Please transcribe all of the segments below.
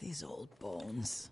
These old bones.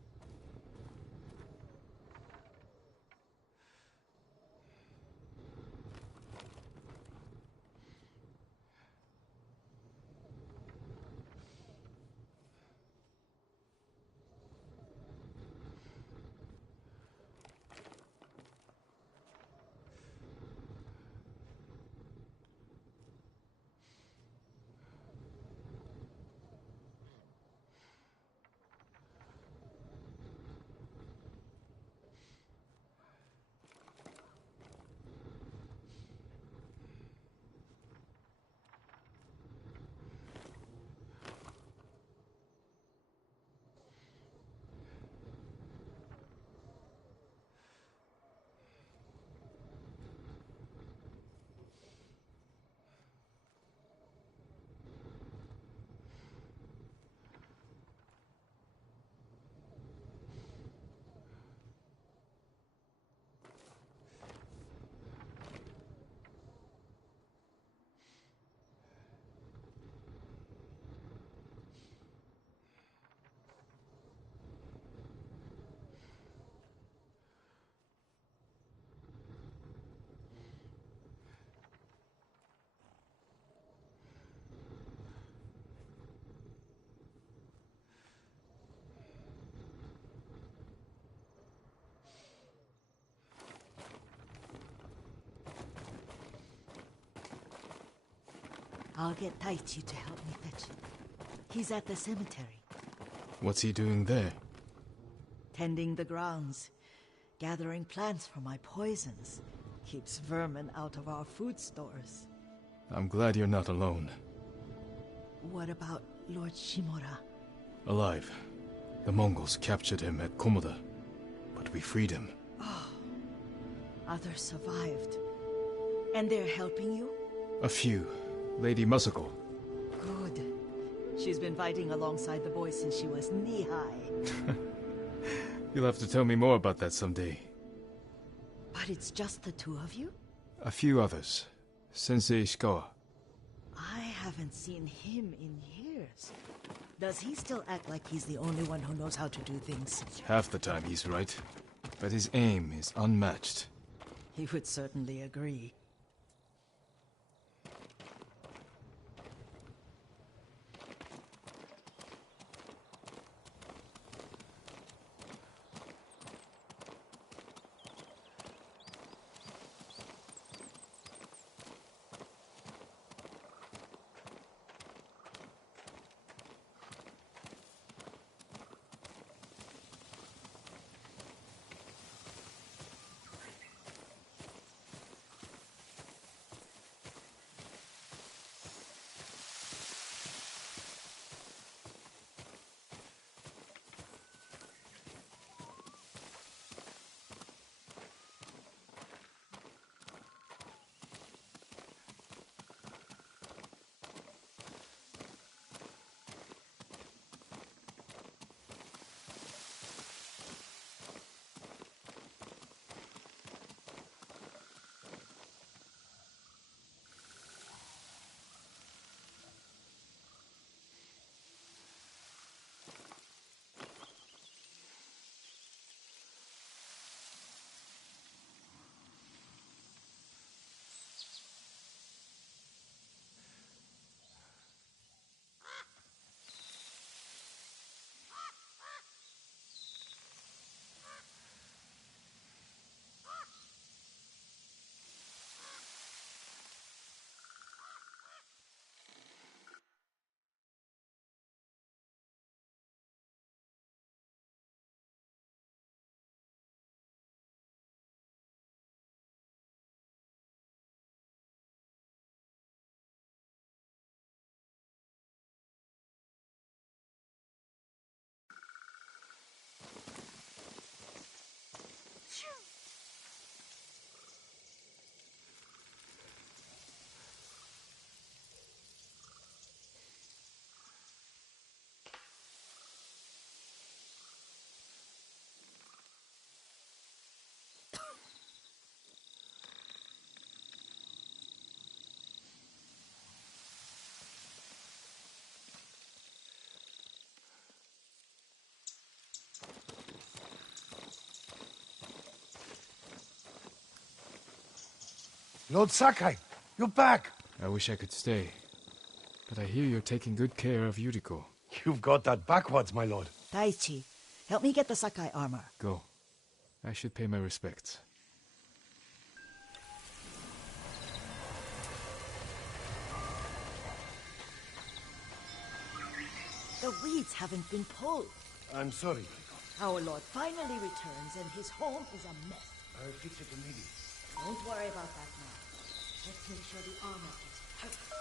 I'll get Taichi to help me fetch him. He's at the cemetery. What's he doing there? Tending the grounds. Gathering plants for my poisons. Keeps vermin out of our food stores. I'm glad you're not alone. What about Lord Shimura? Alive. The Mongols captured him at Komoda, but we freed him. Oh, others survived. And they're helping you? A few. Lady Masako. Good. She's been fighting alongside the boys since she was knee-high. You'll have to tell me more about that someday. But it's just the two of you? A few others. Sensei Ishikawa. I haven't seen him in years. Does he still act like he's the only one who knows how to do things? Half the time he's right. But his aim is unmatched. He would certainly agree. Lord Sakai, you're back. I wish I could stay. But I hear you're taking good care of Yuriko. You've got that backwards, my lord. Taichi, help me get the Sakai armor. Go. I should pay my respects. The weeds haven't been pulled. I'm sorry. Our lord finally returns and his home is a mess. I'll fix it immediately. Don't worry about that now. Let's make sure the armor is perfect.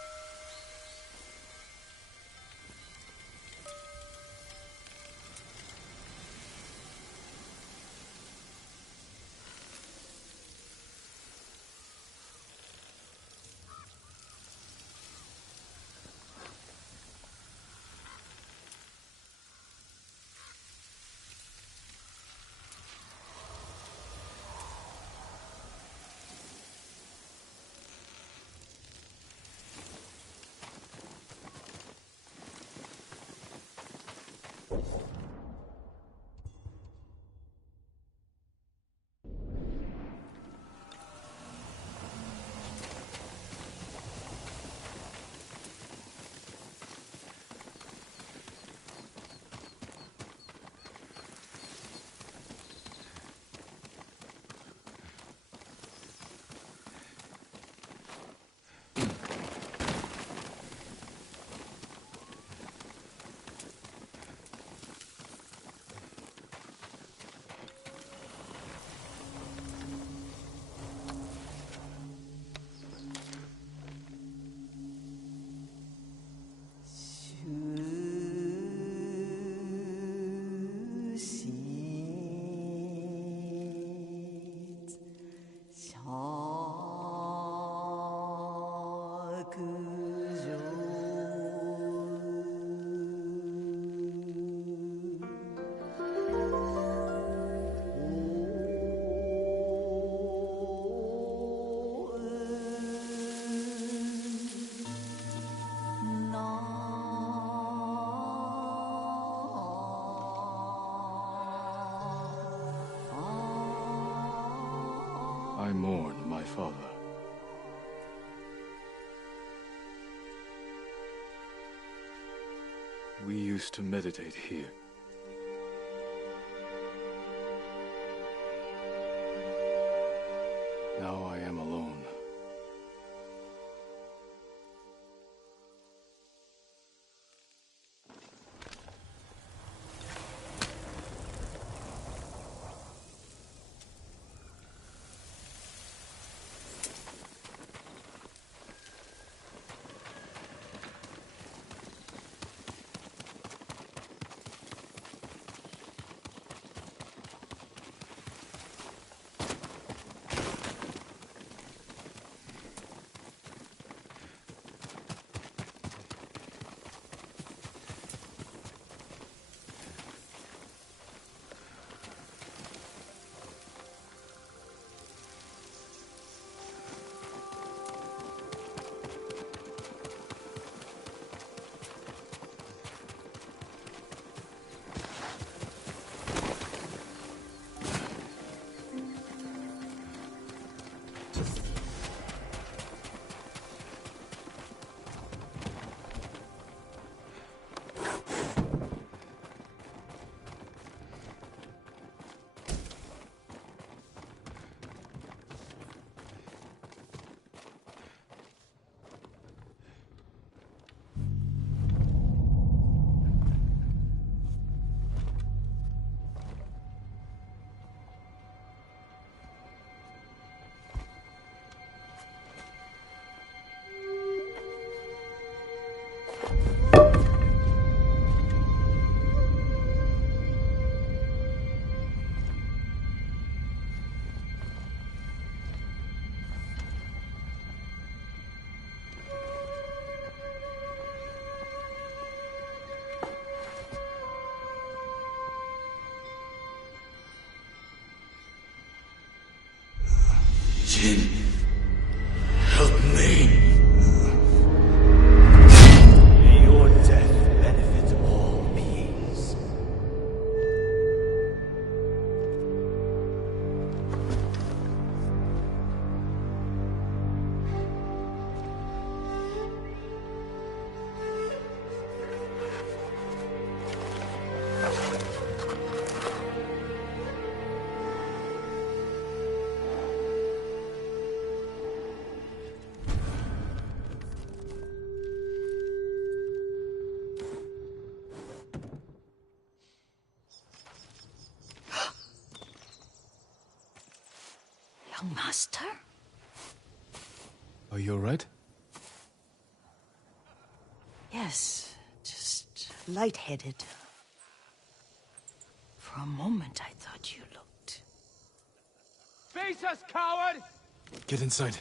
I mourn my father. We used to meditate here. Now I am alone. Jin, help me. May your death benefit all beings. Young master? Are you alright? Yes, just lightheaded. For a moment, I thought you looked... Face us, coward! Get inside.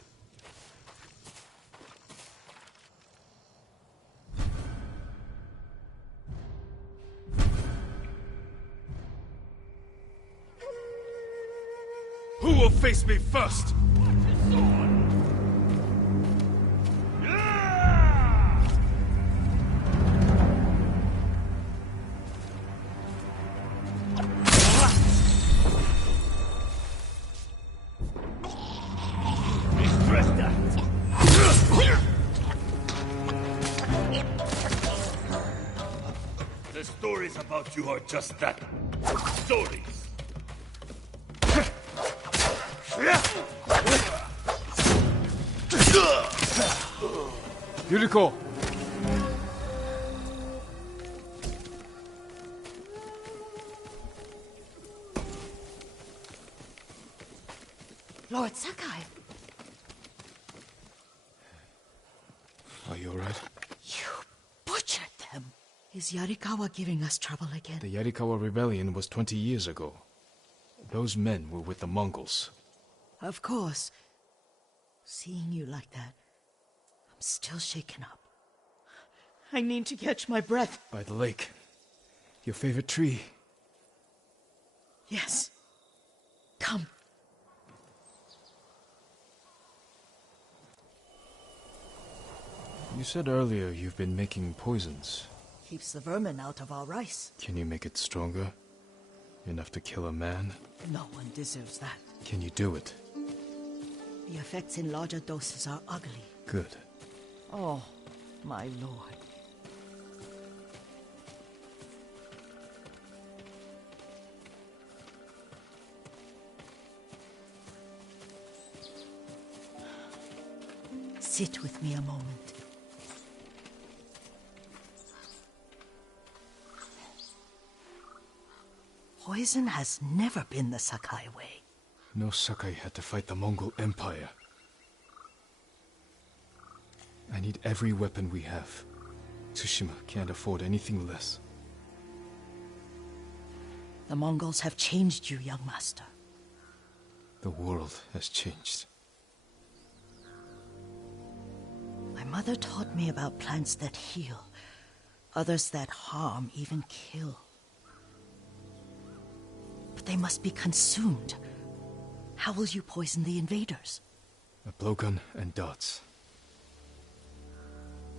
Who will face me first? The stories about you are just that. Stories. Yuriko! Lord Sakai! Are you alright? You butchered them! Is Yarikawa giving us trouble again? The Yarikawa rebellion was 20 years ago. Those men were with the Mongols. Of course. Seeing you like that, I'm still shaken up. I need to catch my breath. By the lake. Your favorite tree. Yes. Come. You said earlier you've been making poisons. Keeps the vermin out of our rice. Can you make it stronger? Enough to kill a man? No one deserves that. Can you do it? The effects in larger doses are ugly. Good. Oh, my lord. Sit with me a moment. Poison has never been the Sakai way. No Sakai had to fight the Mongol Empire. I need every weapon we have. Tsushima can't afford anything less. The Mongols have changed you, young master. The world has changed. My mother taught me about plants that heal, others that harm, even kill. But they must be consumed. How will you poison the invaders? A blowgun and darts.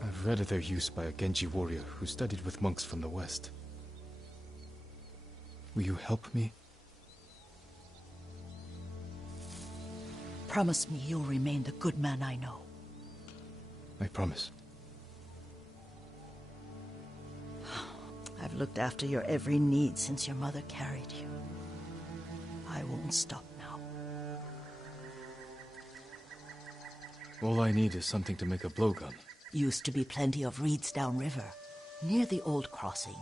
I've read of their use by a Genji warrior who studied with monks from the west. Will you help me? Promise me you'll remain the good man I know. I promise. I've looked after your every need since your mother carried you. I won't stop now. All I need is something to make a blowgun. Used to be plenty of reeds downriver, near the old crossing.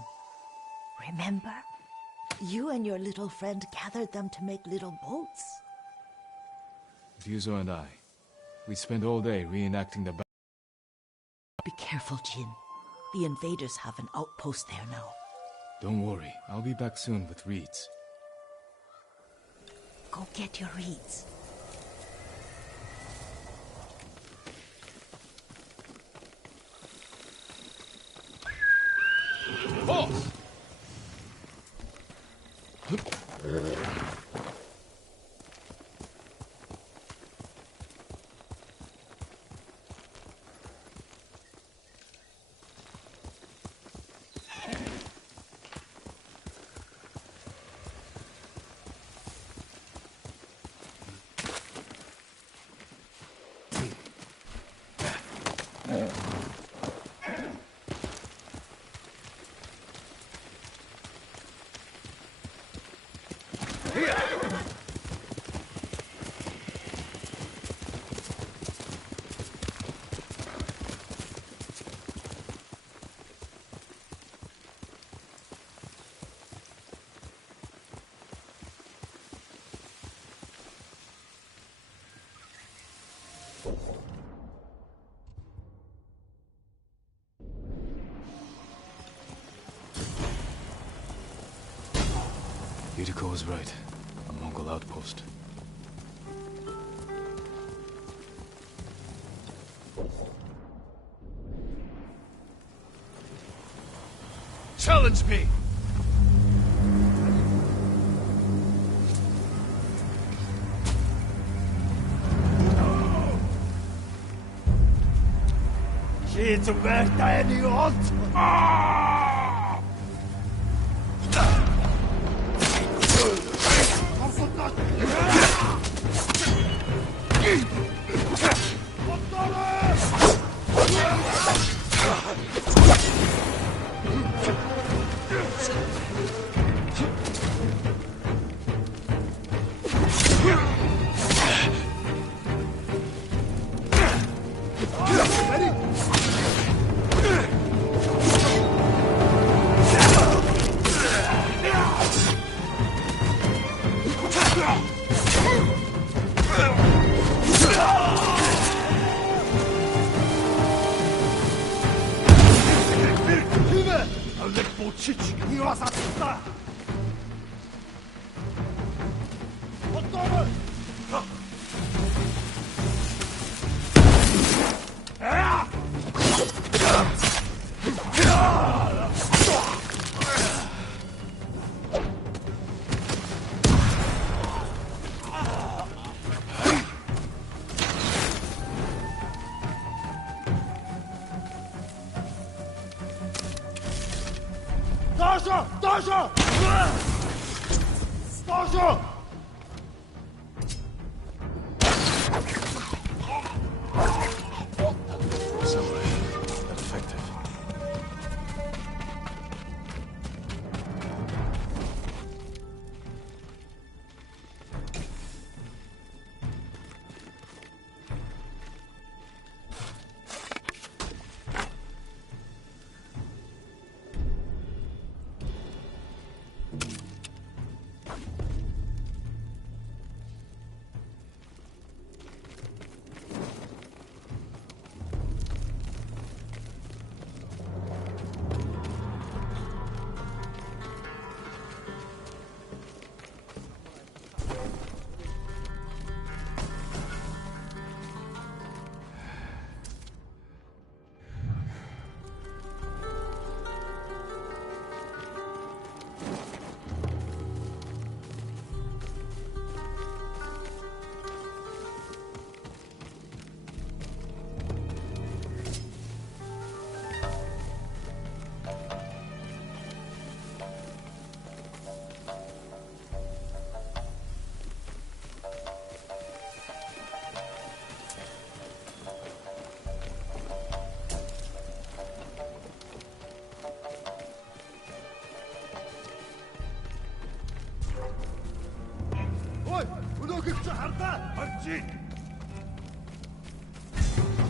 Remember? You and your little friend gathered them to make little boats. Ryuzo and I, we spent all day reenacting the battle. Be careful, Jin. The invaders have an outpost there now. Don't worry, I'll be back soon with reeds. Go get your reeds. Horse! Here! Yuriko was right. A Mongol outpost. Challenge me! She's worth any odds.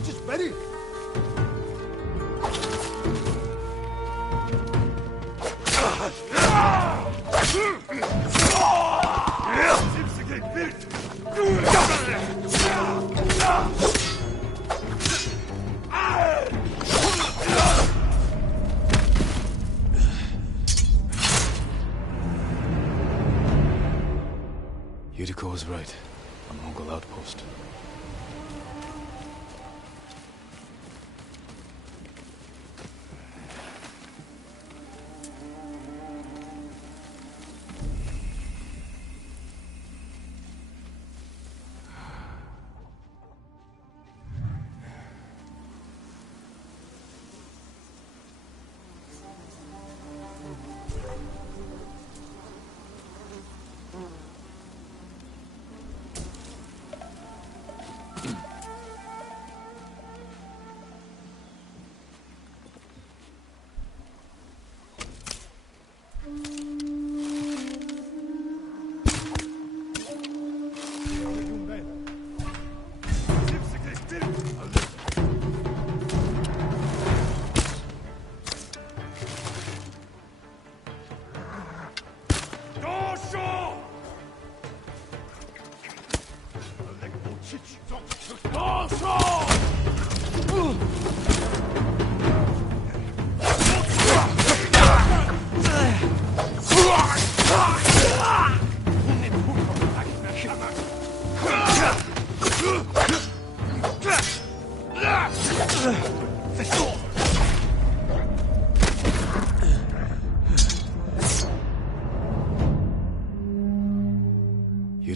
Just ready. Yuriko was right. A Mongol outpost.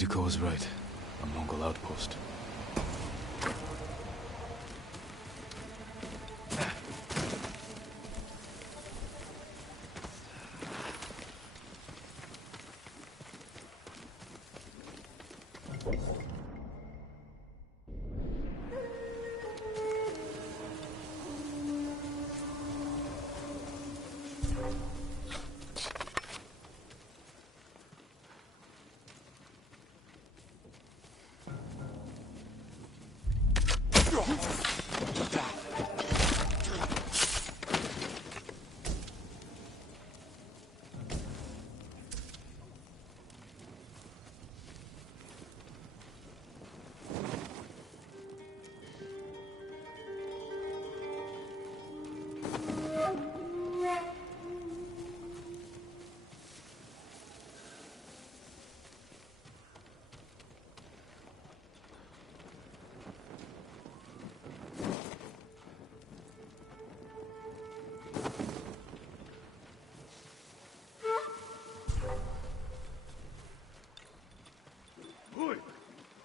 Yuriko was right. A Mongol outpost.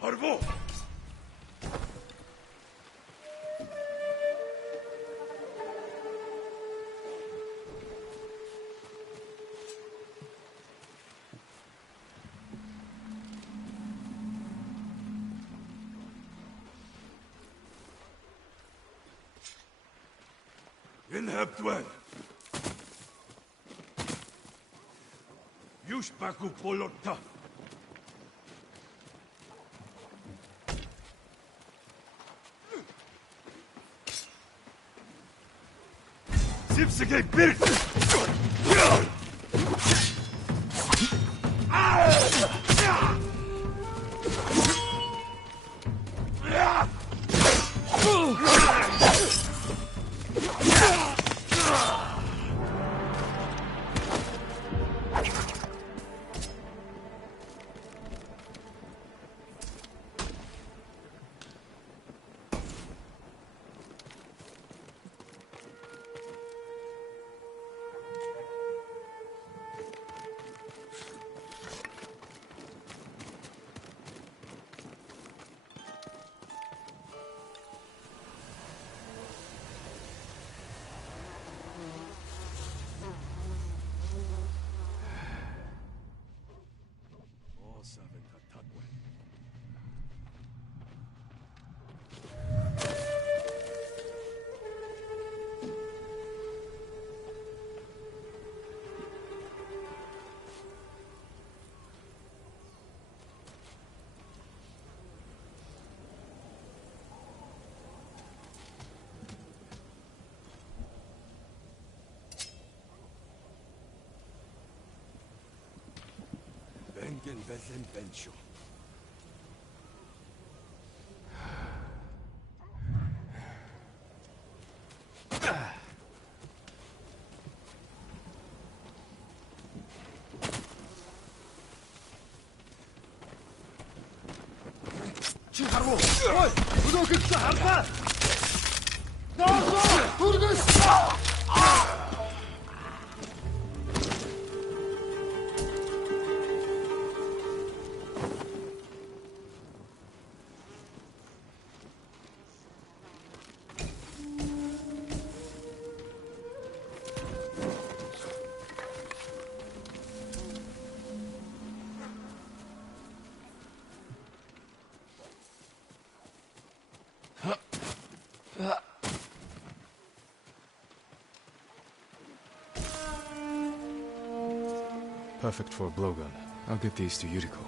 Arvo! Inhebt well. Już paku polota. Zipsige birk! Bengen bellen bencho. Çıkarma! Oy! Bu da kısa harpa! Nazlı! Kurguş! Perfect for a blowgun. I'll get these to Yuriko.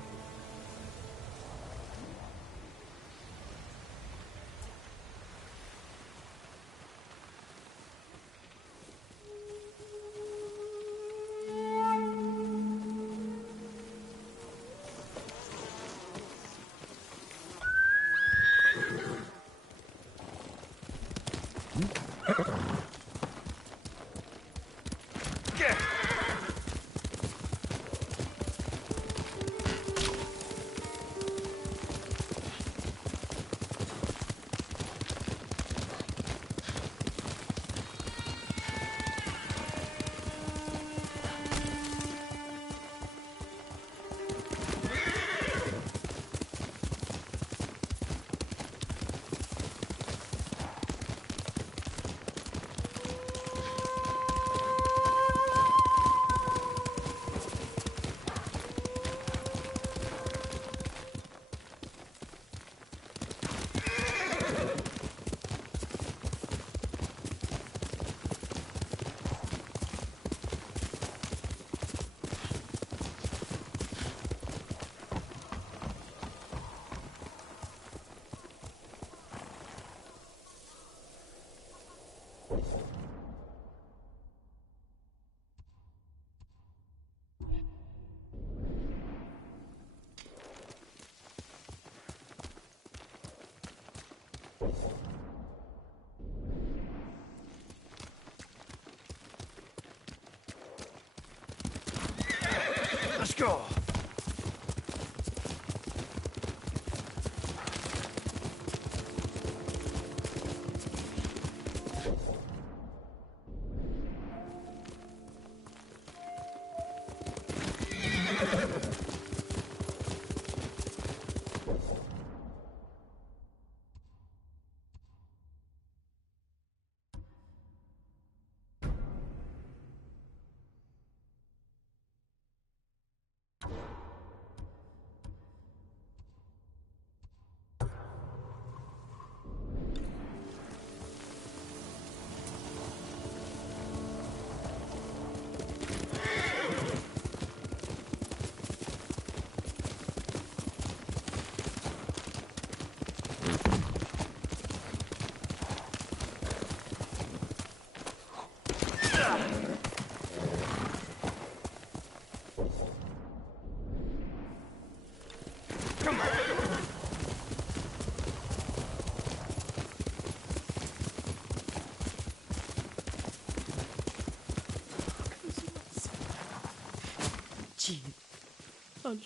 Alone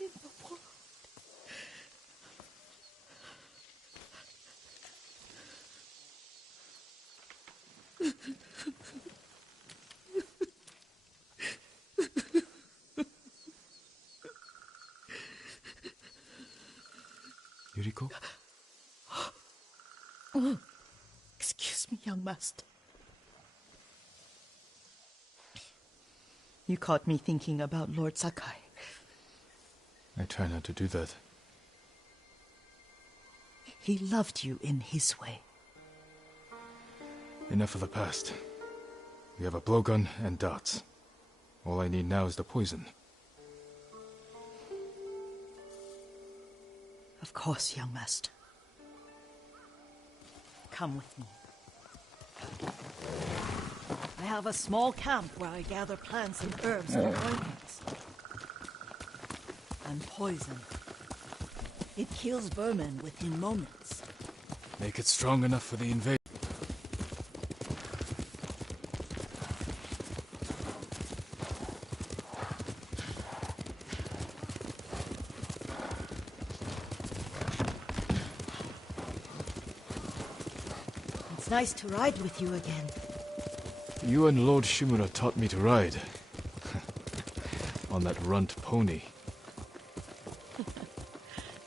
in the world. Yuriko? Excuse me, young master. You caught me thinking about Lord Sakai. I try not to do that. He loved you in his way. Enough of the past. We have a blowgun and darts. All I need now is the poison. Of course, young master. Come with me. I have a small camp where I gather plants and herbs and ointments. And poison. It kills vermin within moments. Make it strong enough for the invasion. It's nice to ride with you again. You and Lord Shimura taught me to ride. On that runt pony.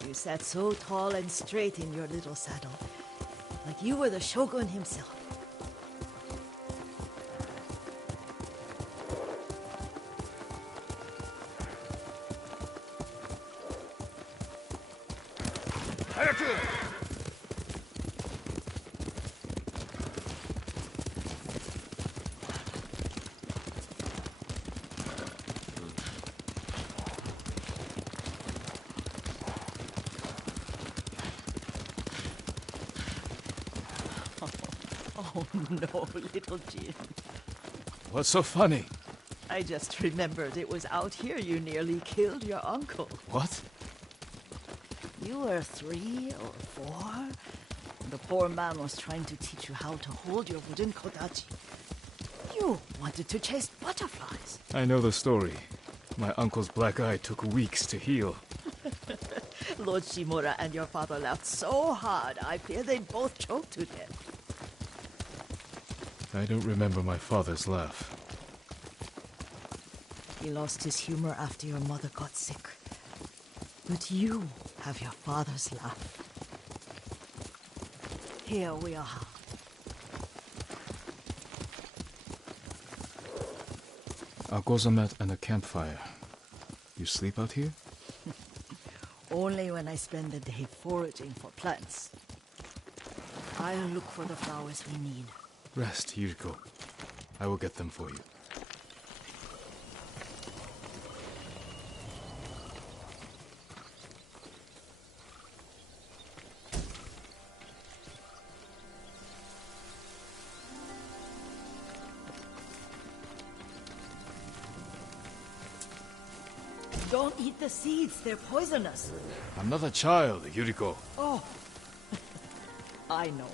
You sat so tall and straight in your little saddle, like you were the shogun himself. Oh no, little Jin. What's so funny? I just remembered it was out here you nearly killed your uncle. What? You were 3 or 4. The poor man was trying to teach you how to hold your wooden kodachi. You wanted to chase butterflies. I know the story. My uncle's black eye took weeks to heal. Lord Shimura and your father laughed so hard, I fear they'd both choke to death. I don't remember my father's laugh. He lost his humor after your mother got sick. But you have your father's laugh. Here we are. A gozamat and a campfire. You sleep out here? Only when I spend the day foraging for plants. I'll look for the flowers we need. Rest, Yuriko. I will get them for you. Don't eat the seeds, they're poisonous. I'm not a child, Yuriko. Oh, I know.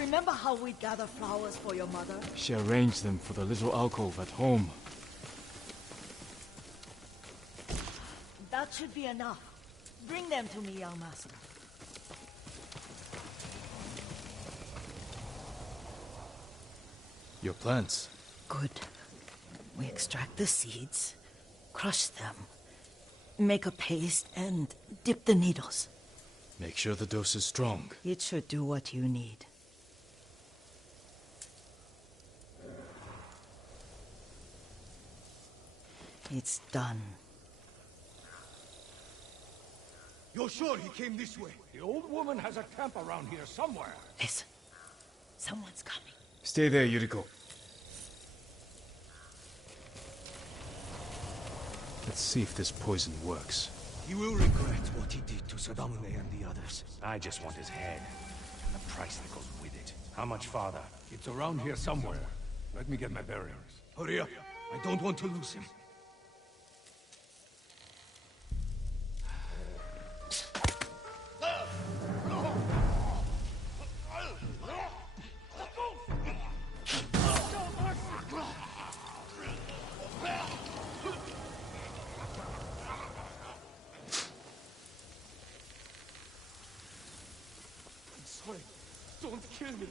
Remember how we'd gather flowers for your mother? She arranged them for the little alcove at home. That should be enough. Bring them to me, young master. Your plants. Good. We extract the seeds, crush them, make a paste, and dip the needles. Make sure the dose is strong. It should do what you need. It's done. You're sure he came this way? The old woman has a camp around here somewhere. Listen. Someone's coming. Stay there, Yuriko. Let's see if this poison works. He will regret what he did to Sadamune and the others. I just want his head. And the price that goes with it. How much farther? It's around here somewhere. Let me get my bearings. Hurry up. I don't want to lose him. Sorry, don't kill me.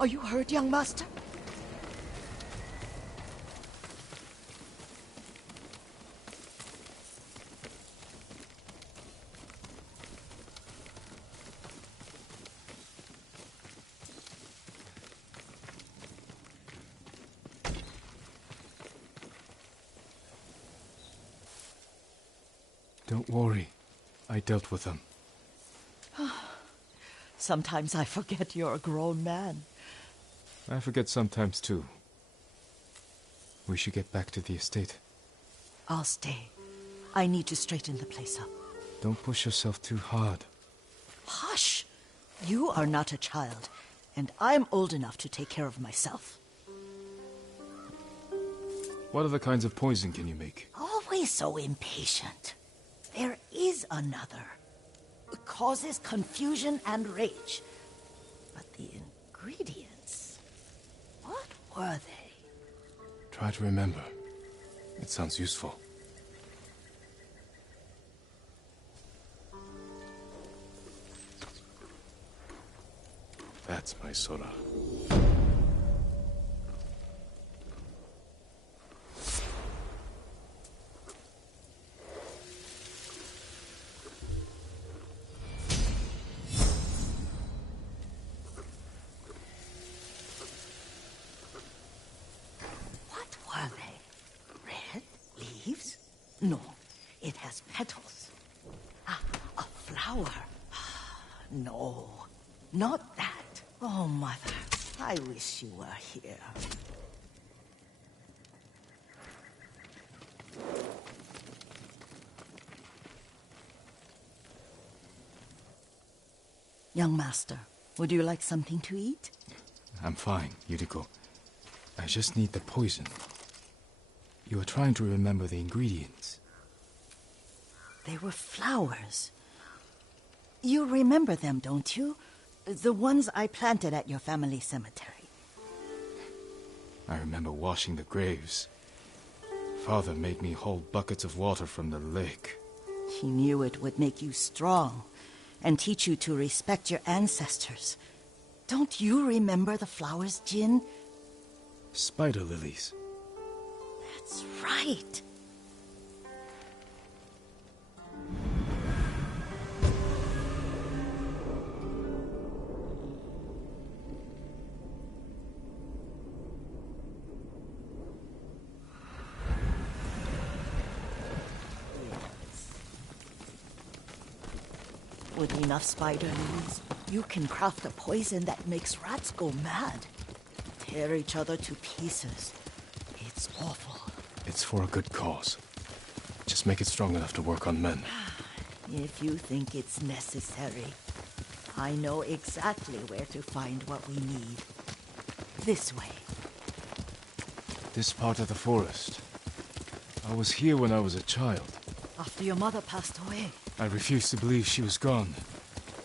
Are you hurt, young master? Don't worry. I dealt with them. Sometimes I forget you're a grown man. I forget sometimes too. We should get back to the estate. I'll stay. I need to straighten the place up. Don't push yourself too hard. Hush! You are not a child, and I'm old enough to take care of myself. What other kinds of poison can you make? Always so impatient. There is another. It causes confusion and rage. But the ingredients... what were they? Try to remember. It sounds useful. That's my Sora. What were they? Red leaves? No, it has petals. Ah, a flower. No, not that. Oh, Mother, I wish you were here. Young master, would you like something to eat? I'm fine, Yuriko. I just need the poison. You are trying to remember the ingredients. They were flowers. You remember them, don't you? The ones I planted at your family cemetery. I remember washing the graves. Father made me hold buckets of water from the lake. He knew it would make you strong and teach you to respect your ancestors. Don't you remember the flowers, Jin? Spider lilies. That's right. With enough spider leaves, you can craft a poison that makes rats go mad. Tear each other to pieces. It's awful. It's for a good cause. Just make it strong enough to work on men. If you think it's necessary, I know exactly where to find what we need. This way. This part of the forest. I was here when I was a child. After your mother passed away. I refused to believe she was gone.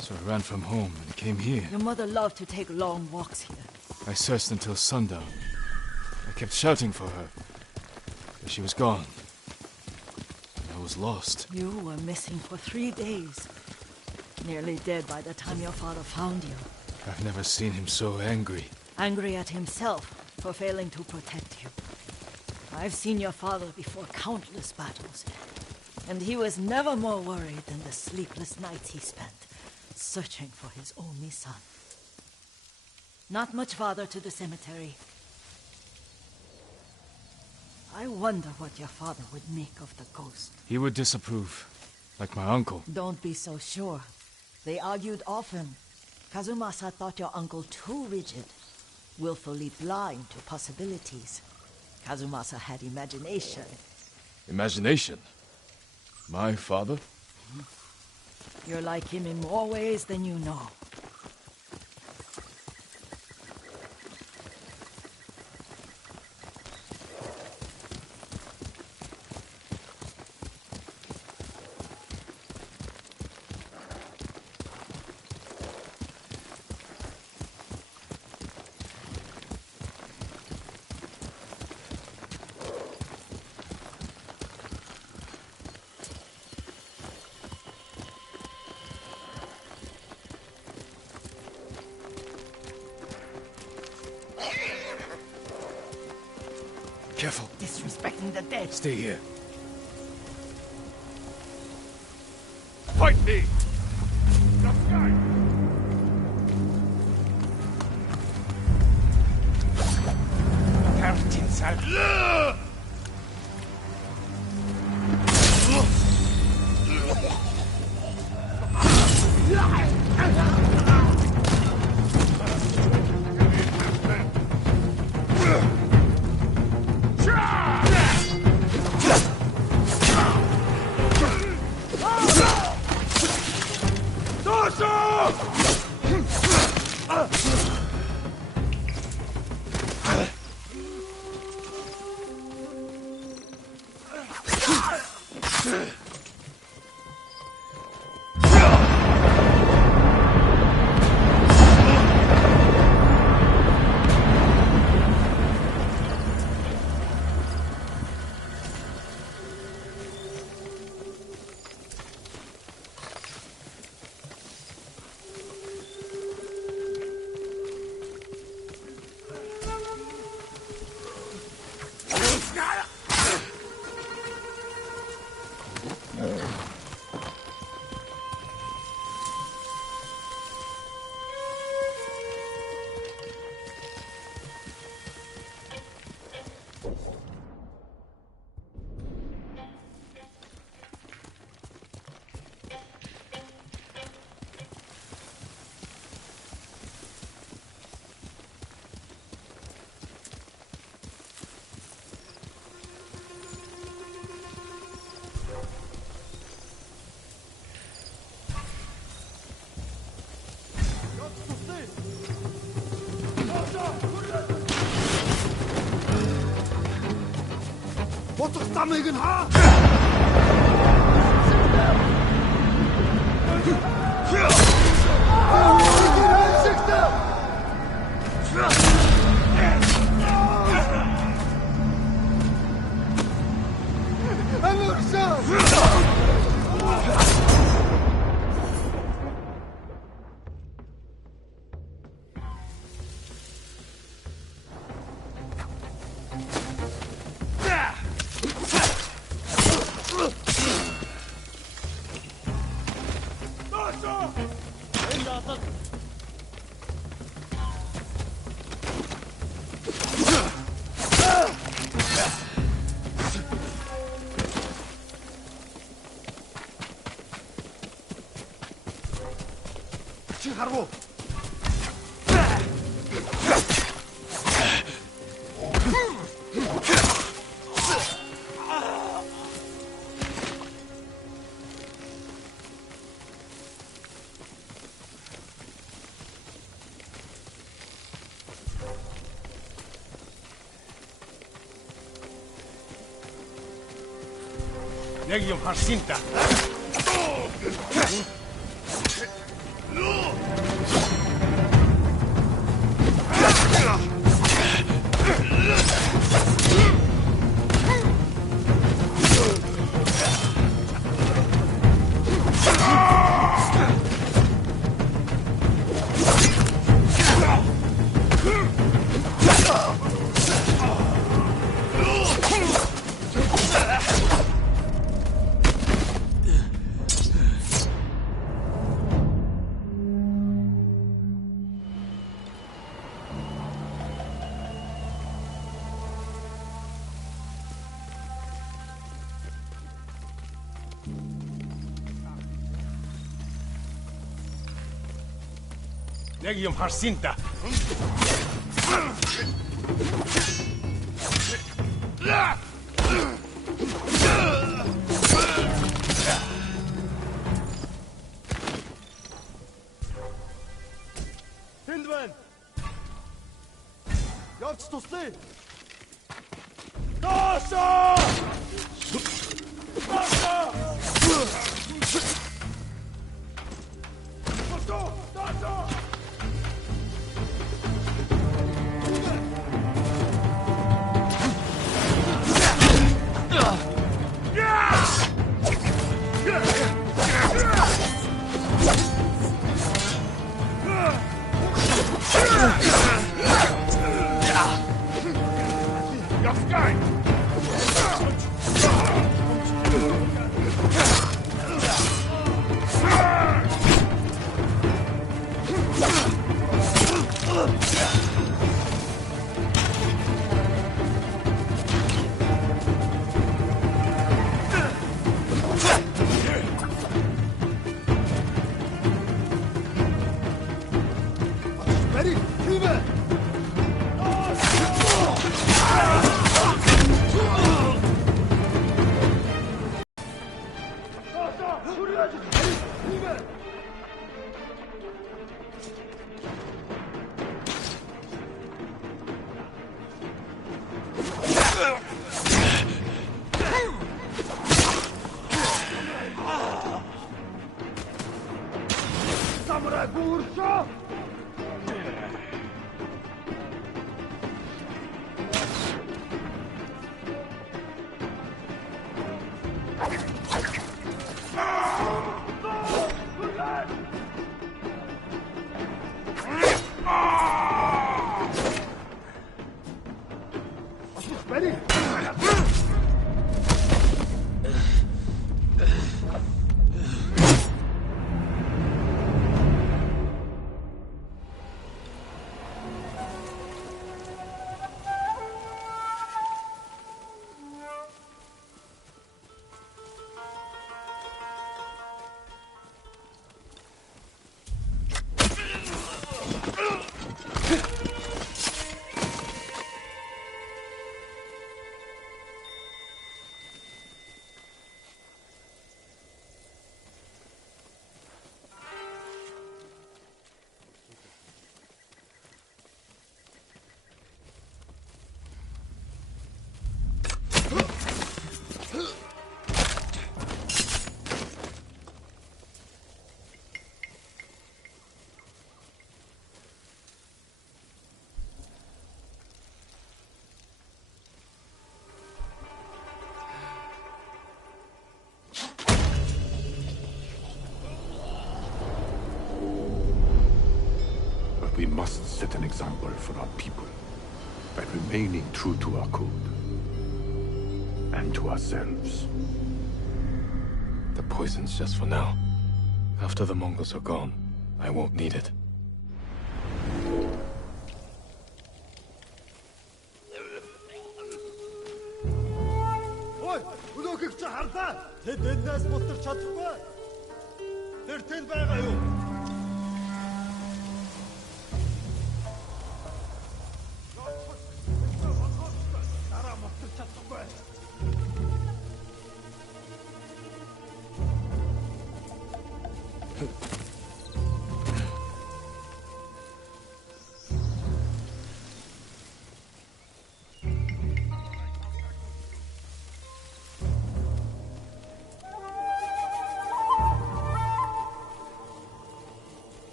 So I ran from home and came here. Your mother loved to take long walks here. I searched until sundown. I kept shouting for her. But she was gone. And I was lost. You were missing for 3 days. Nearly dead by the time your father found you. I've never seen him so angry. Angry at himself for failing to protect you. I've seen your father before countless battles, and he was never more worried than the sleepless nights he spent searching for his only son. Not much farther to the cemetery. I wonder what your father would make of the ghost. He would disapprove, like my uncle. Don't be so sure. They argued often. Kazumasa thought your uncle too rigid, willfully blind to possibilities. Kazumasa had imagination. Imagination? My father? You're like him in more ways than you know. Careful. Disrespecting the dead. Stay here. Fight me! Stammigen ha! Harbo! 내기 좀 하신다. 내기 좀 하신다. Тэндвэн. Явц туслая. Доошоо! Доошоо! Доошоо! We must set an example for our people by remaining true to our code and to ourselves. The poison's just for now. After the Mongols are gone, I won't need it. Ой, өнөөхийг чи харлаа. Тэд эндээс бутар чадахгүй. Тэр тэнд байгаа юу?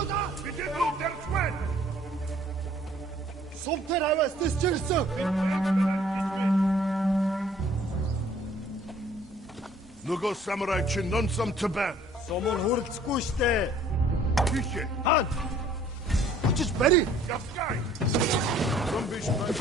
Бидний бүгдээр цвэн. Сумтэр аваас дэсчэрсэн. Нөгөө самурай чи нонсомтой байна. Сумур хөрөлцөхгүй штэ. Тийшээ. Хаан. Очиж барь. Явскай. Зомбиш байна.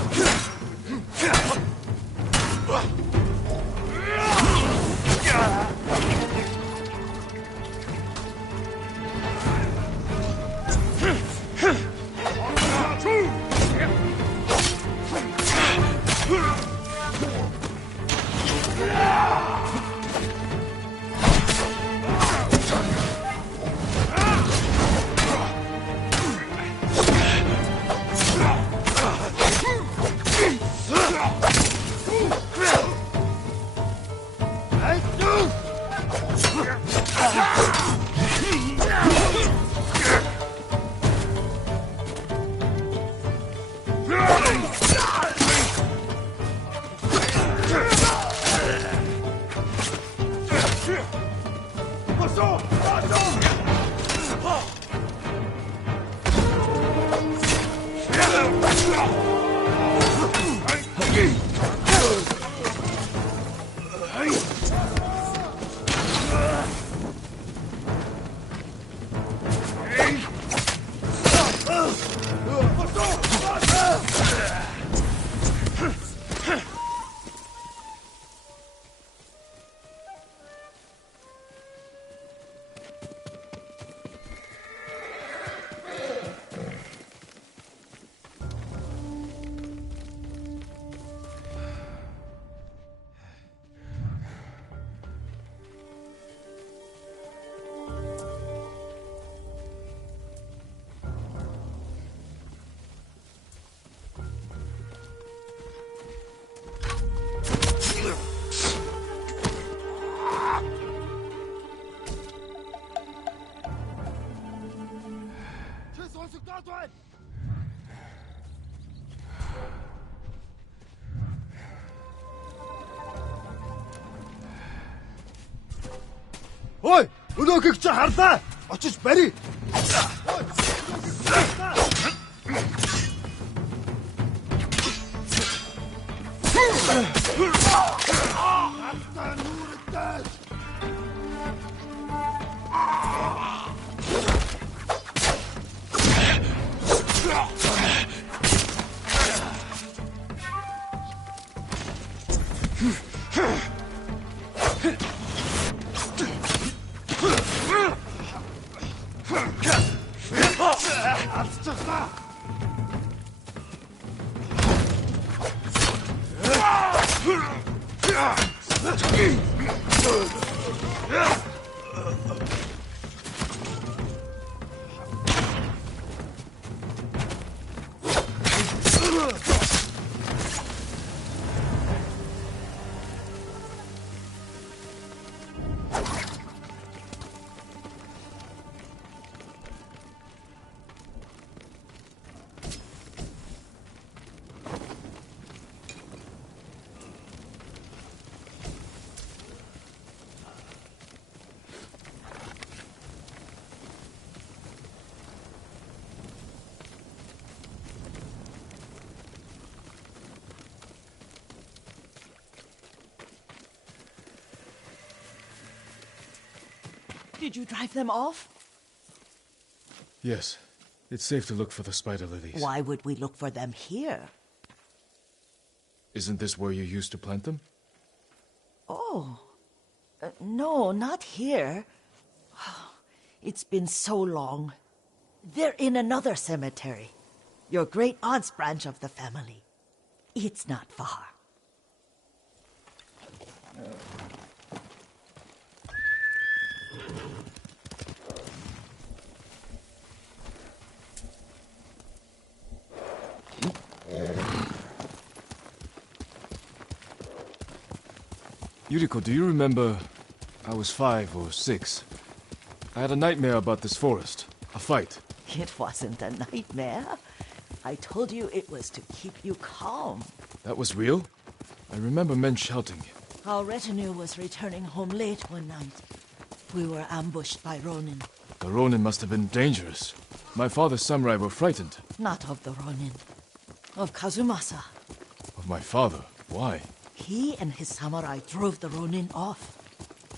Ой, өнөөхийг чи харлаа. Очиж барь. Did you drive them off? Yes. It's safe to look for the spider lilies. Why would we look for them here? Isn't this where you used to plant them? Oh. No, not here. It's been so long. They're in another cemetery. Your great-aunt's branch of the family. It's not far. Yuriko, do you remember... I was 5 or 6. I had a nightmare about this forest. A fight. It wasn't a nightmare. I told you it was to keep you calm. That was real? I remember men shouting. Our retinue was returning home late one night. We were ambushed by Ronin. The Ronin must have been dangerous. My father's samurai were frightened. Not of the Ronin. Of Kazumasa. Of my father? Why? He and his samurai drove the Ronin off.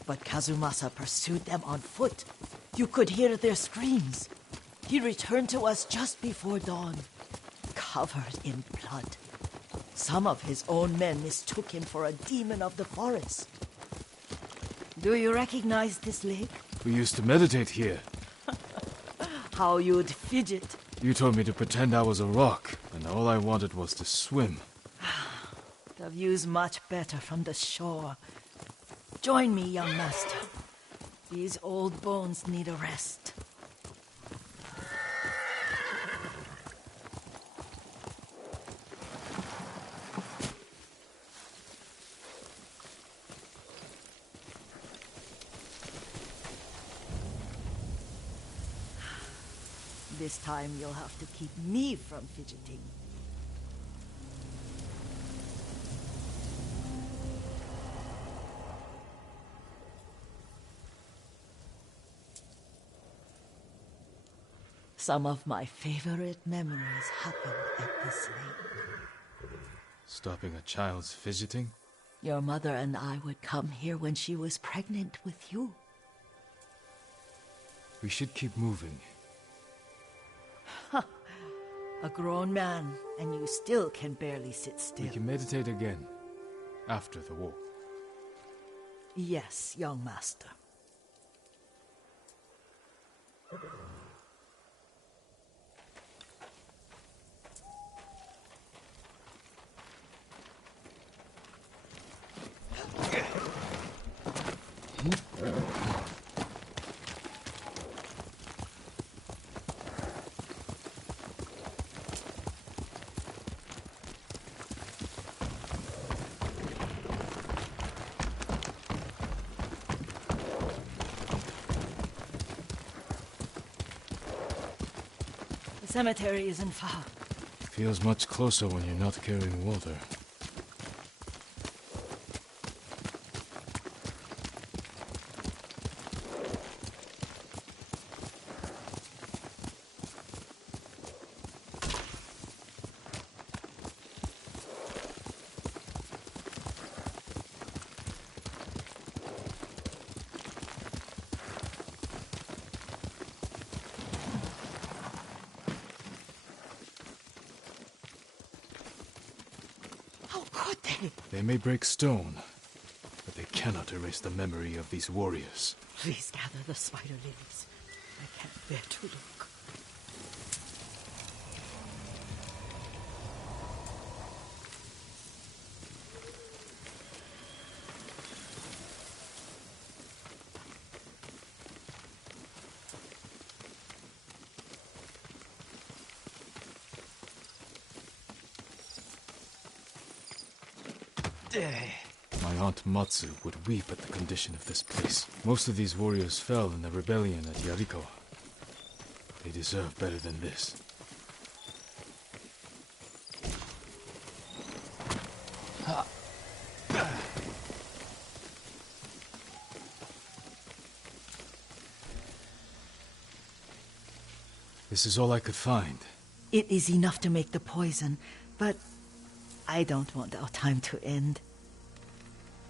But Kazumasa pursued them on foot. You could hear their screams. He returned to us just before dawn, covered in blood. Some of his own men mistook him for a demon of the forest. Do you recognize this lake? We used to meditate here. How you'd fidget. You told me to pretend I was a rock, and all I wanted was to swim. The view's much better from the shore. Join me, young master. These old bones need a rest. This time you'll have to keep me from fidgeting. Some of my favorite memories happened at this lake. Stopping a child's fidgeting? Your mother and I would come here when she was pregnant with you. We should keep moving. A grown man, and you still can barely sit still. We can meditate again, after the war. Yes, young master. The cemetery isn't far. Feels much closer when you're not carrying water. How could they? They may break stone, but they cannot erase the memory of these warriors. Please gather the spider lilies. I can't bear to look. My aunt Matsu would weep at the condition of this place. Most of these warriors fell in the rebellion at Yarikawa. They deserve better than this. This is all I could find. It is enough to make the poison, but I don't want our time to end.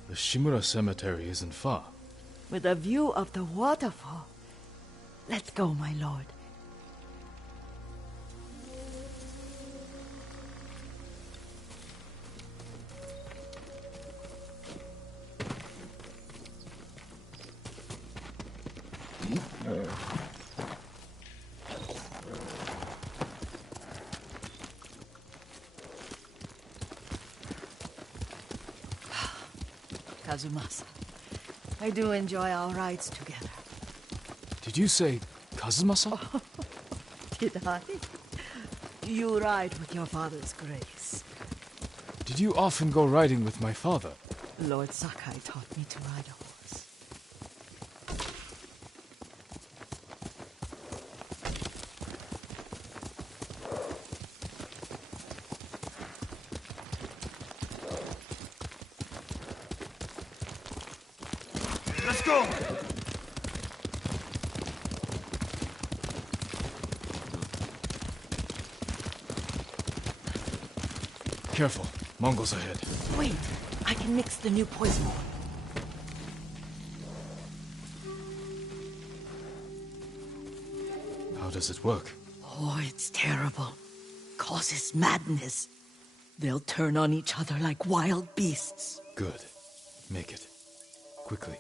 The Shimura Cemetery isn't far. With a view of the waterfall. Let's go, my lord. Kazumasa, I do enjoy our rides together. Did you say Kazumasa? Did I? You ride with your father's grace. Did you often go riding with my father? Lord Sakai taught me to ride a horse. Let's go! careful. Mongols ahead. Wait, I can mix the new poison. How does it work? Oh, it's terrible. Causes madness. They'll turn on each other like wild beasts. Good. Make it. Quickly.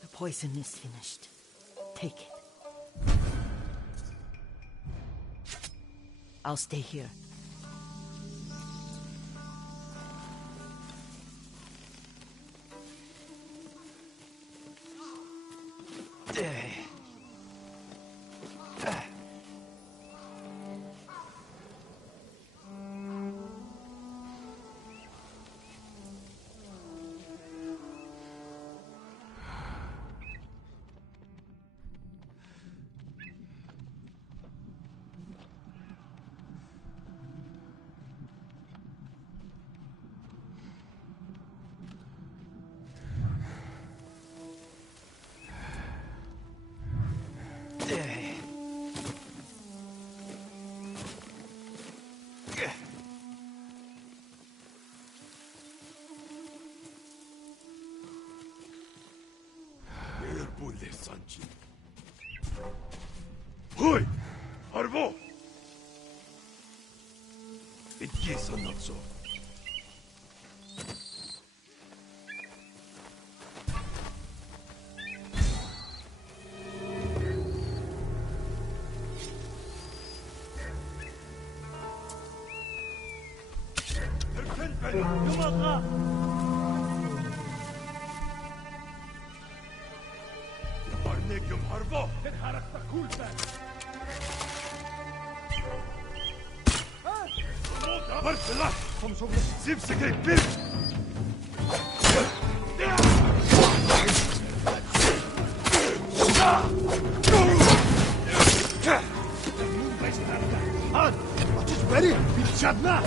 The poison is finished. Take it. I'll stay here. Hoi! Harvo! Itki sanatso. Arnegium harvo! Den harakta kulpen! Varsågod! Kom så Zivsegej, bild! Han! What is ready? Bil Chadna!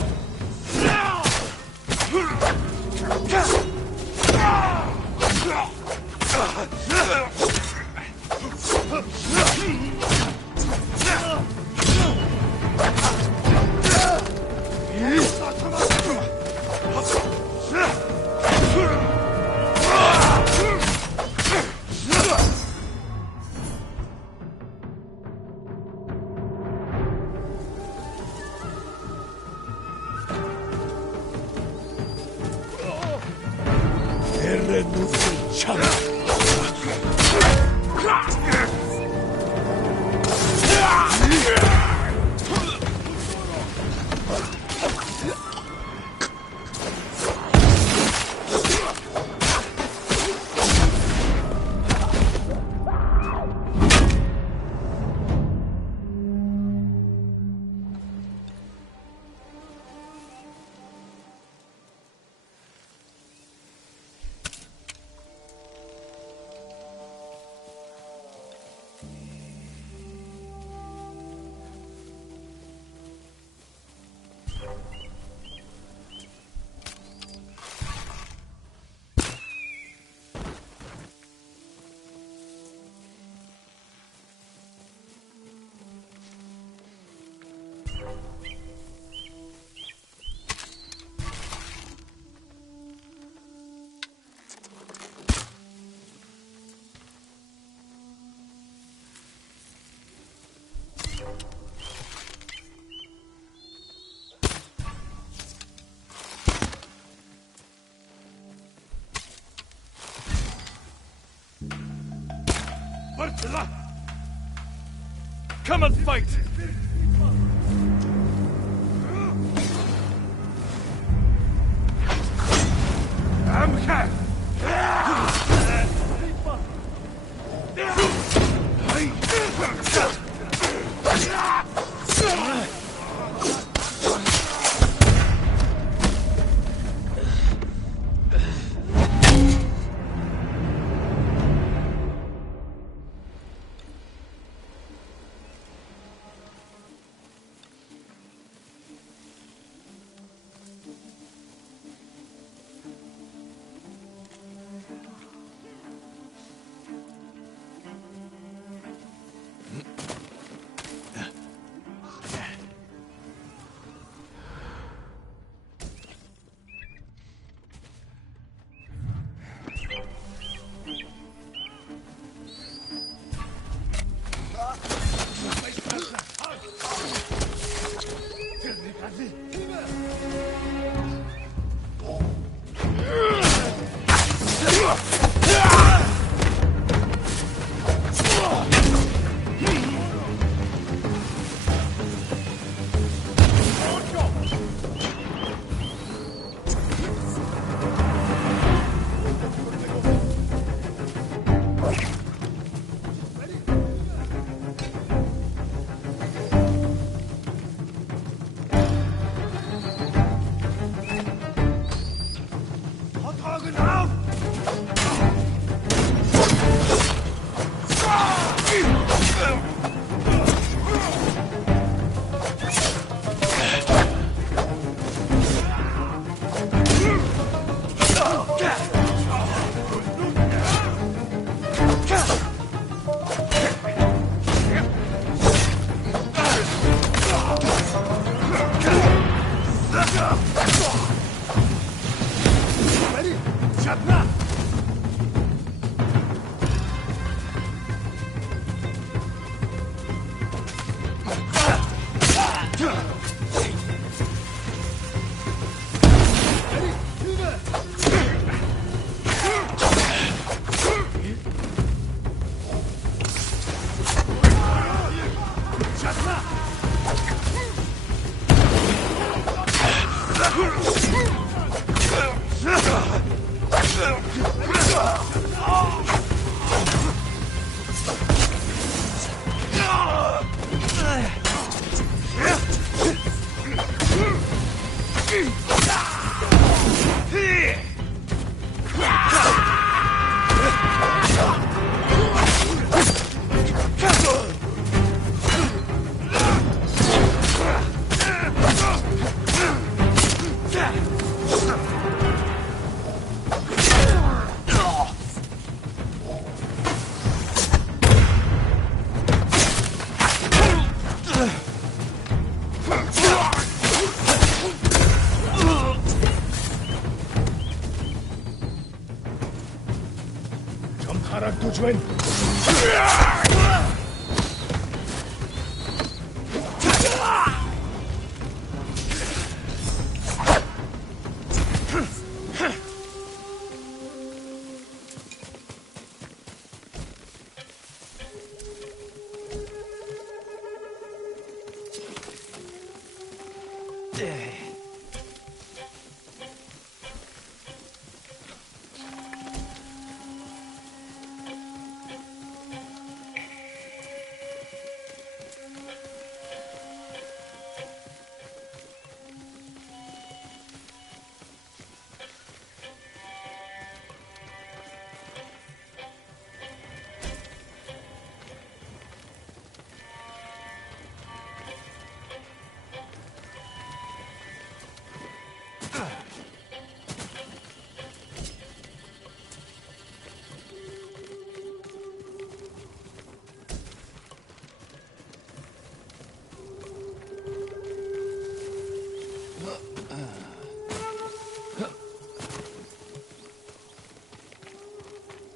Come and fight!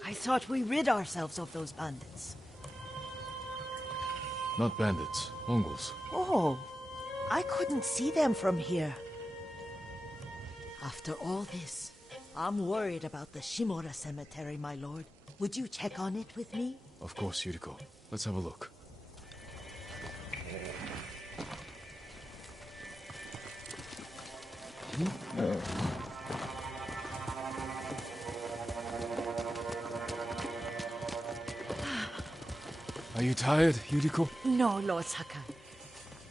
I thought we rid ourselves of those bandits. Not bandits, Mongols. Oh, I couldn't see them from here. After all this, I'm worried about the Shimura cemetery, my lord. Would you check on it with me? Of course, Yuriko. Let's have a look. Are you tired, Yuriko? No, Lord Sakai.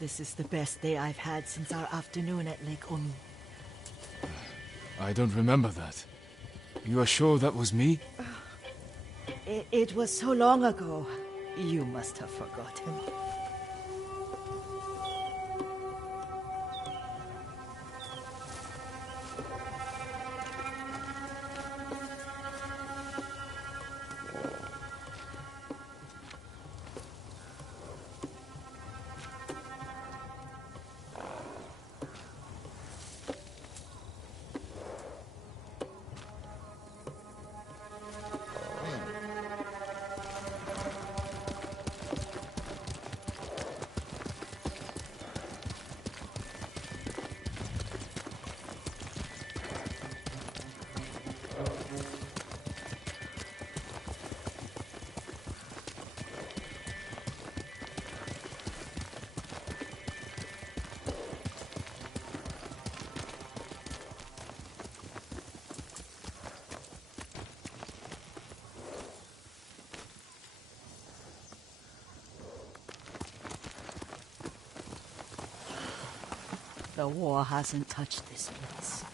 This is the best day I've had since our afternoon at Lake Omi. I don't remember that. You are sure that was me? It was so long ago. You must have forgotten. The war hasn't touched this place.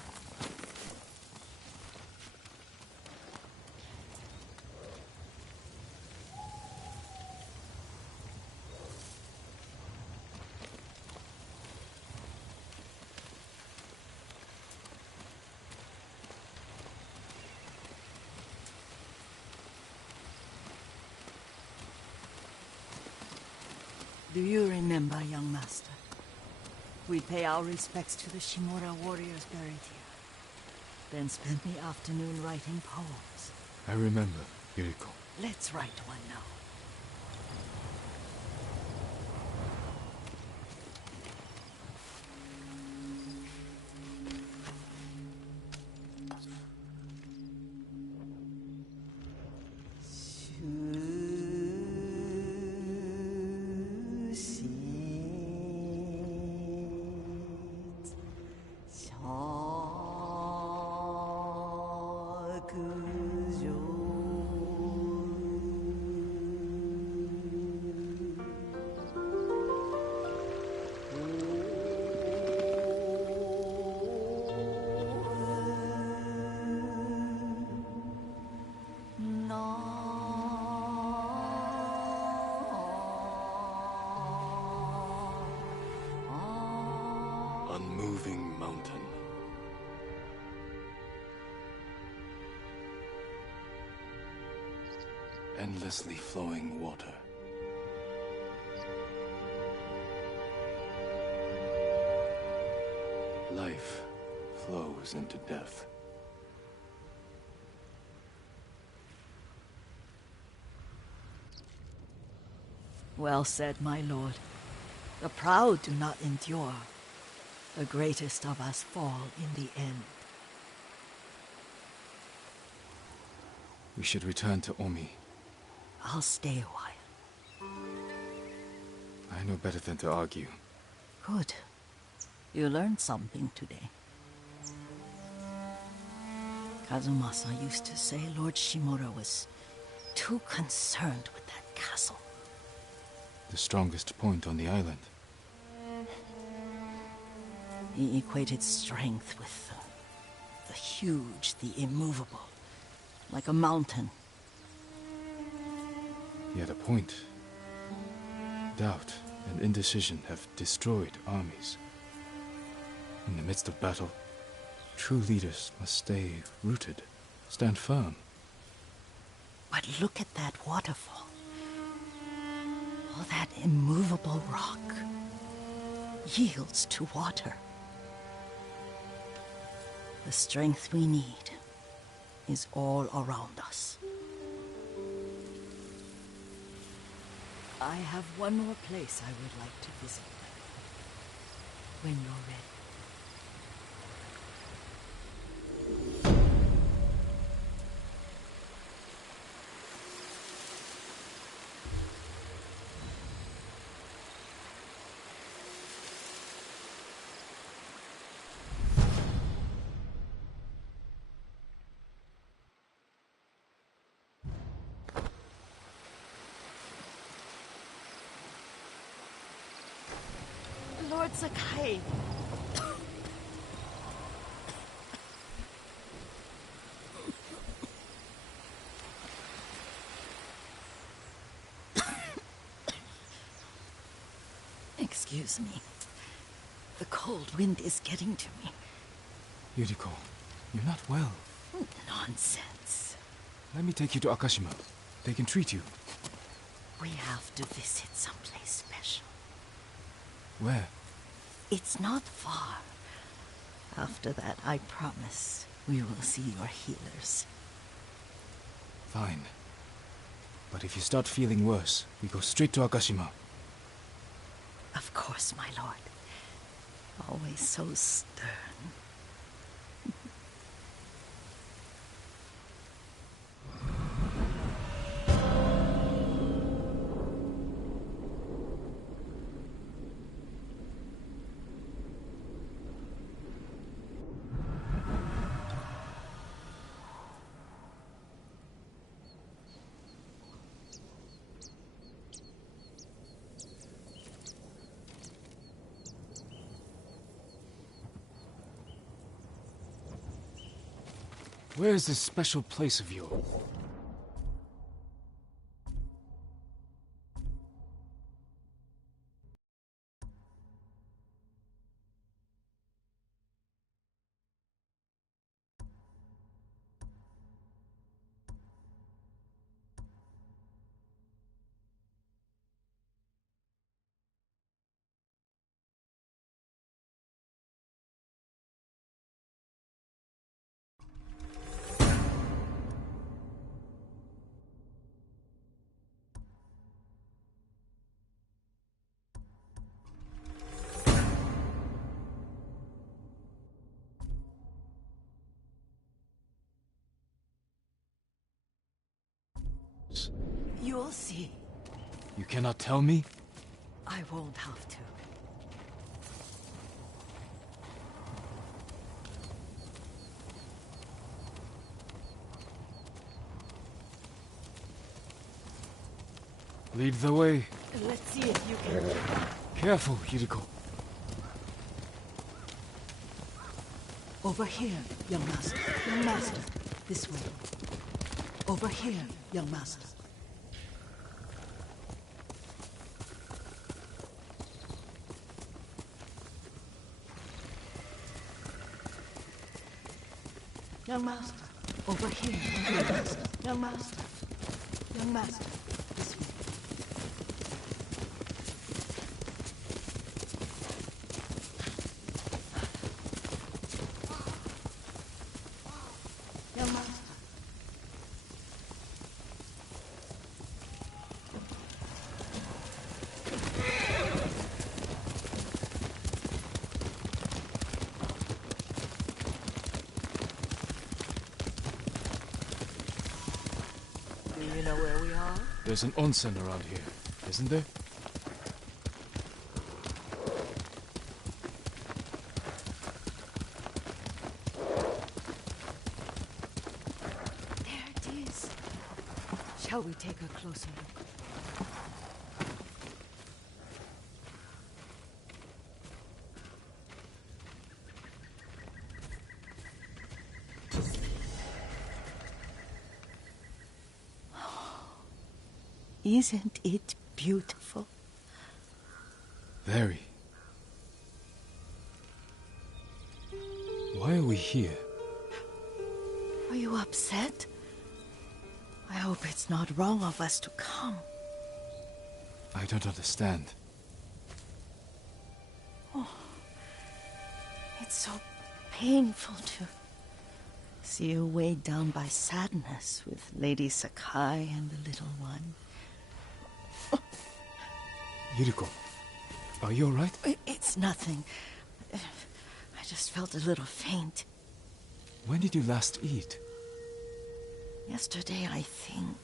Do you remember, young master? We pay our respects to the Shimura warriors buried here. then spent the afternoon writing poems. I remember, Yuriko. Let's write one now. Unmoving mountain. Endlessly flowing water. Life flows into death. Well said, my lord. The proud do not endure. The greatest of us fall in the end. We should return to Omi. I'll stay a while. I know better than to argue. Good. You learned something today. Kazumasa used to say Lord Shimura was too concerned with that castle. The strongest point on the island. He equated strength with the huge, the immovable, like a mountain. He had a point. Doubt and indecision have destroyed armies. In the midst of battle, true leaders must stay rooted, stand firm. But look at that waterfall. All that immovable rock yields to water. The strength we need is all around us. I have one more place I would like to visit. When you're ready. Lord Sakai. Excuse me. The cold wind is getting to me. Yuriko, you're not well. Nonsense. Let me take you to Akashima. They can treat you. We have to visit someplace special. Where? It's not far. After that, I promise we will see your healers. Fine. But if you start feeling worse, we go straight to Akashima. Of course, my lord. Always so stern. Where is this special place of yours? You'll see. You cannot tell me? I won't have to. Lead the way. Let's see if you can. Careful, Yuriko. Over here, young master. Young master. This way. Over here, young master. Young master. Over here, young master. Young master. Young master. This way. Young master. Do you know where we are? There's an onsen around here, isn't there? There it is. Shall we take a closer look? Isn't it beautiful? Very. Why are we here? Are you upset? I hope it's not wrong of us to come. I don't understand. It's so painful to see you weighed down by sadness with Lady Sakai and the little one. Yuriko, are you alright? It's nothing. I just felt a little faint. When did you last eat? Yesterday, I think.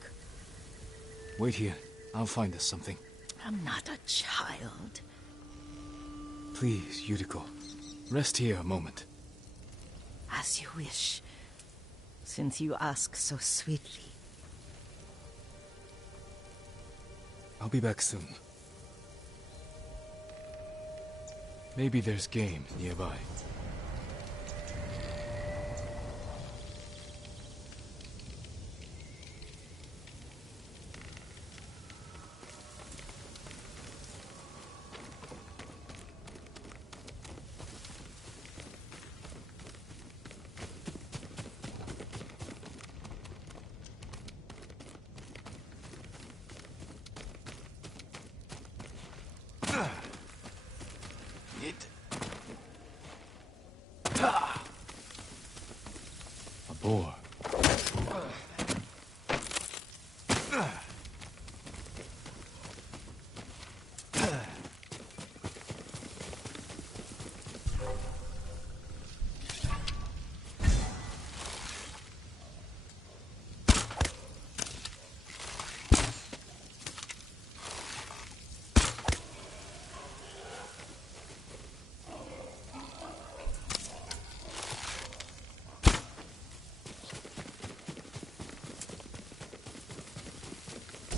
Wait here. I'll find us something. I'm not a child. Please, Yuriko. Rest here a moment. As you wish, since you ask so sweetly. I'll be back soon. Maybe there's game nearby. A boar.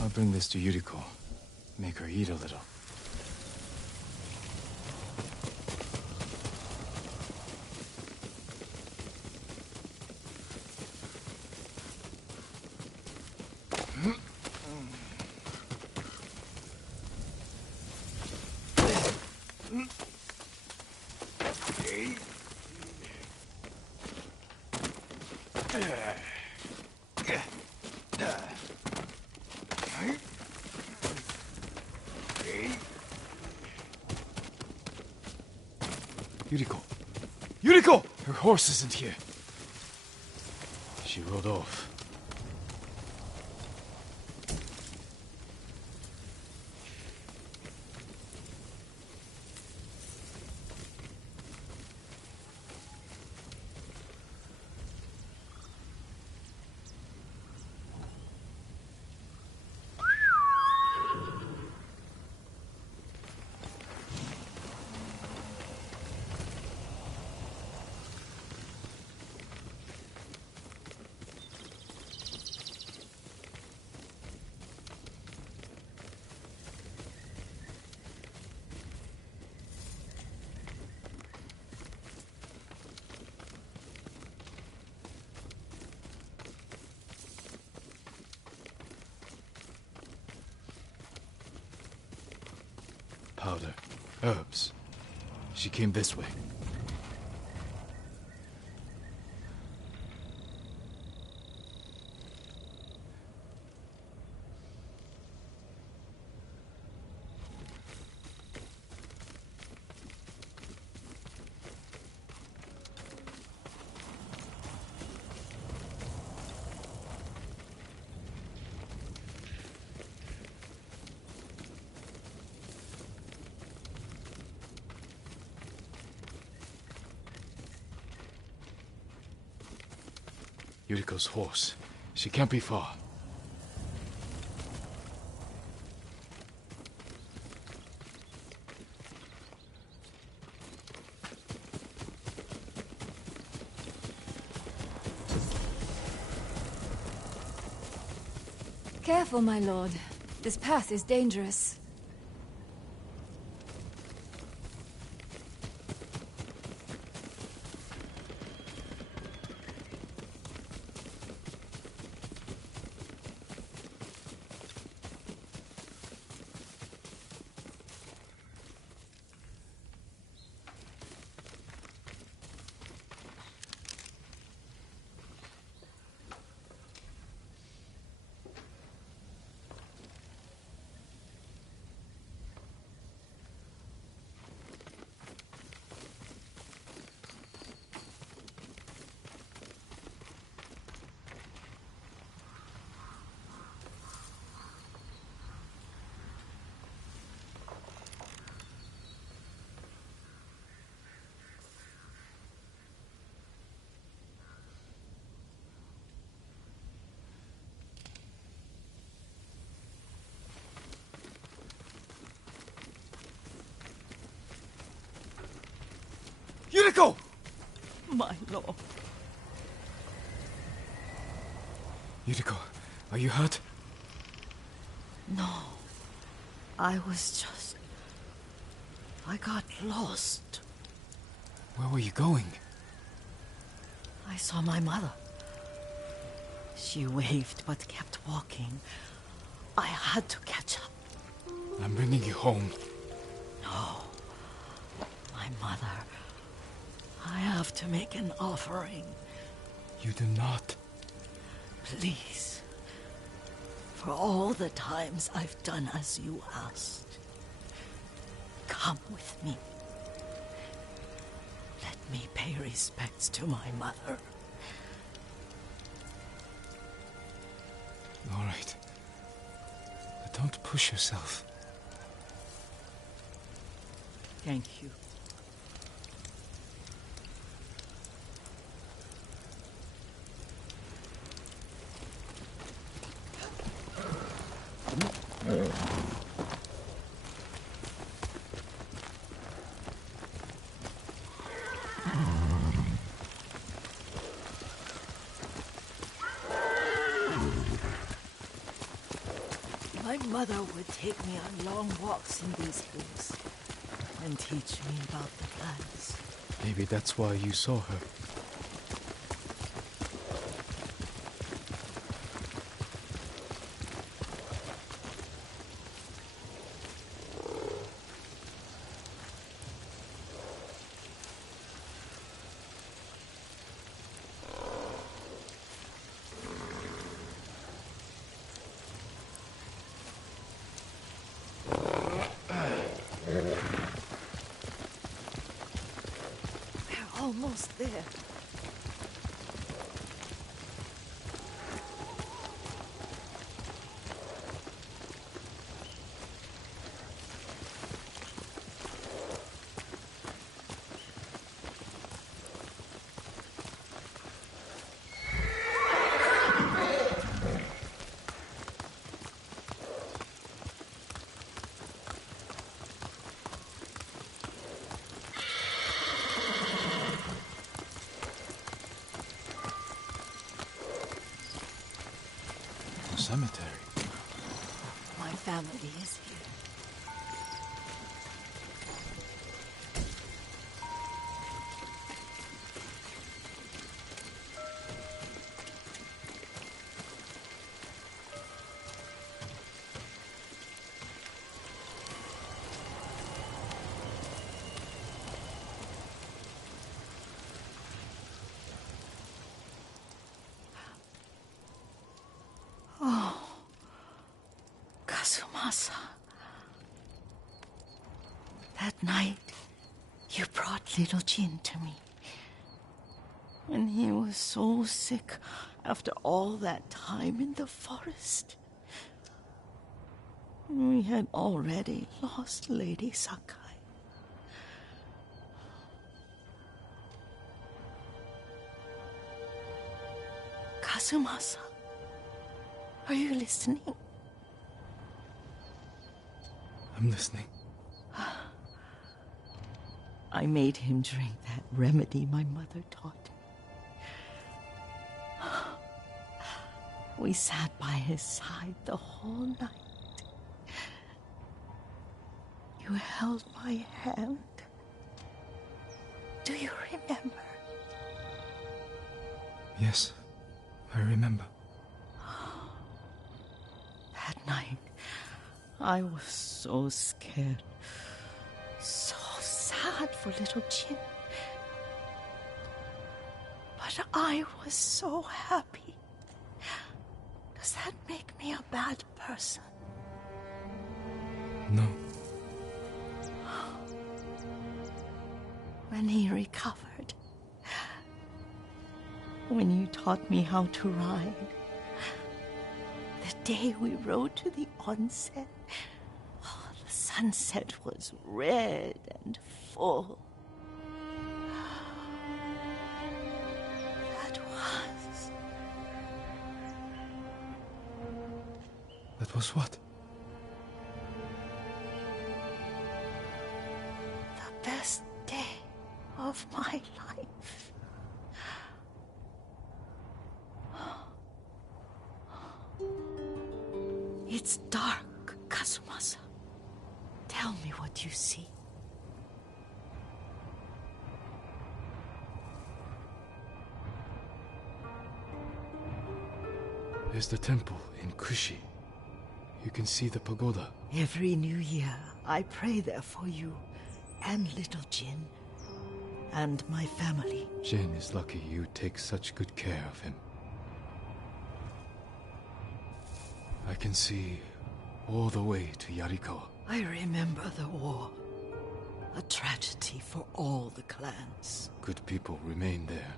I'll bring this to Yuriko. Make her eat a little. Yuriko! Yuriko! Her horse isn't here. She rode off. powder, herbs. She came this way. Yuriko's horse. She can't be far. Careful, my lord. This path is dangerous. Yuriko! My lord. Yuriko, are you hurt? No. I got lost. Where were you going? I saw my mother. She waved but kept walking. I had to catch up. I'm bringing you home. No. My mother. I have to make an offering. You do not. Please. For all the times I've done as you asked. Come with me. Let me pay respects to my mother. All right. But don't push yourself. Thank you. My mother would take me on long walks in these hills and teach me about the plants. Maybe that's why you saw her. We're almost there. Cemetery. My family is here. Kazumasa. That night, you brought little Jin to me. When he was so sick after all that time in the forest. We had already lost Lady Sakai. Kazumasa, are you listening? I'm listening. I made him drink that remedy my mother taught me. We sat by his side the whole night. You held my hand. Do you remember? Yes, I remember. That night, I was so scared, so sad for little Jin. But I was so happy. Does that make me a bad person? No. When he recovered, when you taught me how to ride, the day we rode to the onsen, the sunset was red and full. That was what? The best day of my life. It's dark, Kazumasa. Tell me what you see. There's the temple in Kushi. You can see the pagoda. Every new year, I pray there for you and little Jin and my family. Jin is lucky you take such good care of him. I can see all the way to Yarikawa. I remember the war. A tragedy for all the clans. Good people remain there.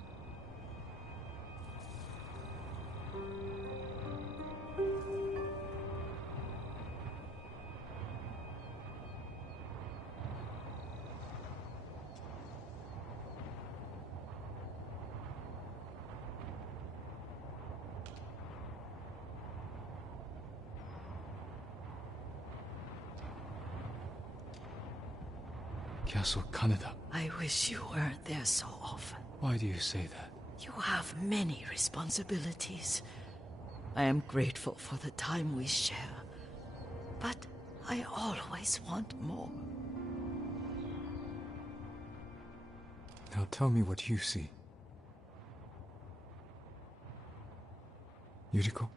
Castle Kaneda. I wish you weren't there so often. Why do you say that? You have many responsibilities. I am grateful for the time we share, but I always want more. Now tell me what you see. Yuriko?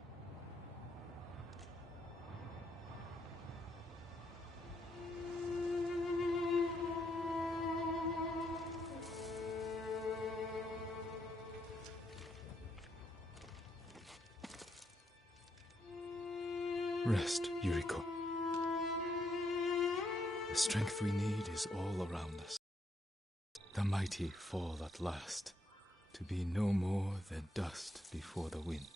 Rest, Yuriko. The strength we need is all around us. The mighty fall at last, to be no more than dust before the wind.